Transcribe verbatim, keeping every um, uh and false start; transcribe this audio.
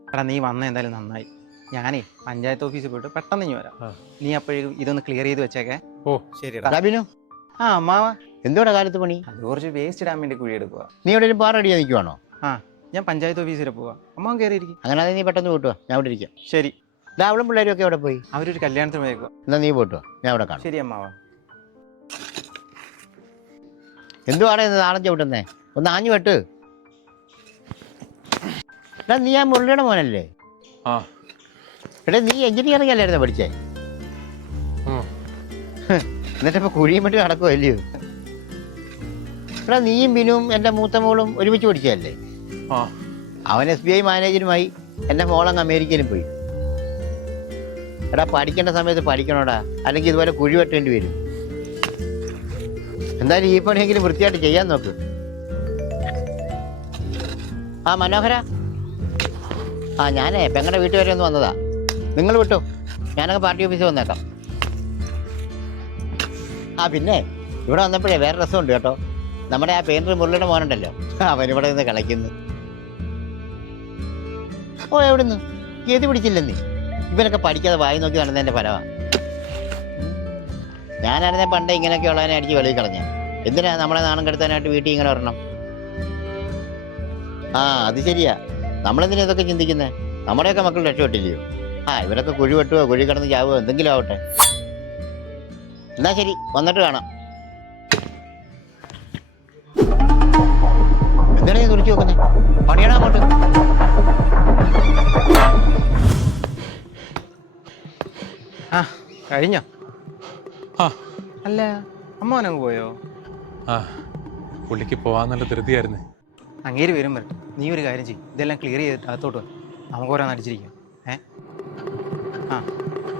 എടാ നീ വന്ന എന്തായാലും നന്നായി. ഞാനേ പഞ്ചായത്ത് ഓഫീസിൽ പോയിട്ട് പെട്ടെന്ന് ഇനി വരാം. നീ അപ്പോഴേക്കും ഇതൊന്ന് ക്ലിയർ ചെയ്ത് വെച്ചേക്കെ. ഓ ശരിടാ. റബിനു, ആ അമ്മാവ, എന്തോടെ കാലത്ത് പണി? അത് കുറച്ച് വേസ്റ്റ് ഇടാൻ വേണ്ടി കുഴി എടുക്കുക. നീ എവിടെ പാറ അടിയാ നിൽക്കുവാണോ? ആ ഞാൻ പഞ്ചായത്ത് ഓഫീസിൽ പോവാ. അമ്മാവൻ കയറിയിരിക്കും. അങ്ങനെ നീ പെട്ടെന്ന് പോട്ടുവാ, ഞാൻ ഇവിടെ ഇരിക്കാം. ശരി. ഇതാ അവളും പിള്ളേരും ഒക്കെ അവിടെ പോയി. അവരൊരു കല്യാണത്തിന് പോയേക്കുക. എന്നാ നീ പോട്ടുവാ, ഞാൻ അവിടെ കാണാം. ശരി അമ്മാവ. എന്തുവാണ് ഇന്ന് നാളെ ചവിട്ടുന്നേ? ഒന്ന് ആഞ്ഞു വെട്ട്. എടാ നീ ആ മുരളിയുടെ മോനല്ലേ? ആ എടാ നീ എഞ്ചിനീയറിംഗ് അല്ലായിരുന്നോ പഠിച്ചേ? എന്നിട്ടിപ്പോൾ കുഴിയും പറ്റി നടക്കുമല്ലയോ? എടാ നീയും ബിനും എൻ്റെ മൂത്ത മോളും ഒരുമിച്ച് പഠിച്ചതല്ലേ? അവൻ എസ് ബി ഐ മാനേജരുമായി, എൻ്റെ മോളങ്ങ് അമേരിക്കയിലും പോയി. എടാ പഠിക്കേണ്ട സമയത്ത് പഠിക്കണോടാ, അല്ലെങ്കിൽ ഇതുപോലെ കുഴി വെട്ടേണ്ടി വരും. എന്തായാലും ഈ പണിയെങ്കിലും വൃത്തിയായിട്ട് ചെയ്യാൻ നോക്ക്. ആ മനോഹര, ആ ഞാനേ പെങ്ങളുടെ വീട്ടിൽ വരെ ഒന്ന് വന്നതാ. നിങ്ങൾ വിട്ടോ, ഞാനങ്ങ് പാർട്ടി ഓഫീസിൽ വന്നേക്കാം. ആ പിന്നെ ഇവിടെ വന്നപ്പോഴേ വേറെ രസമുണ്ട് കേട്ടോ. നമ്മുടെ ആ പെയിൻറ്റർ മുരളിയുടെ മോനുണ്ടല്ലോ, അവനിവിടെ നിന്ന് കളിക്കുന്നു. ഓ എവിടുന്ന് ഗതി പിടിച്ചില്ലെന്നീ. ഇവനൊക്കെ പഠിക്കാതെ വായി നോക്കി നടന്നതിൻ്റെ ഫലമാണ്. ഞാനായിരുന്നേ പണ്ടേ ഇങ്ങനെയൊക്കെ ഉള്ളതിനെ അടിച്ച് വെളിയിൽ കളഞ്ഞ. എന്തിനാ നമ്മളെ നാണം കെടുത്താനായിട്ട് വീട്ടിൽ ഇങ്ങനെ വരണം? ആ അത് ശരിയാ, നമ്മളെന്തിനാ ഇതൊക്കെ ചിന്തിക്കുന്നത്? നമ്മുടെയൊക്കെ മക്കൾ രക്ഷപ്പെട്ടില്ലയോ? ആ ഇവരൊക്കെ കുഴി വെട്ടുവോ കുഴി കിടന്ന് ചാവുകയോ എന്തെങ്കിലും ആവട്ടെ. എന്നാ ശരി, വന്നിട്ട് കാണാം. എന്തിനാ നീ തുറച്ചു നോക്കുന്നേ? പണിയണ അങ്ങോട്ട്. ആ കഴിഞ്ഞോ? ആ അല്ല അമ്മാവനങ്ങ് പോയോ? ആ പുള്ളിക്ക് പോവാന്നുള്ള ധൃതിയായിരുന്നു. അങ്ങേര് വരും വരട്ടെ. നീ ഒരു കാര്യം ചെയ്യും, ഇതെല്ലാം ക്ലിയർ ചെയ്തിട്ട് അകത്തോട്ട് വരും. നമുക്ക് ഓരോന്ന് അടിച്ചിരിക്കാം. ഏ ആ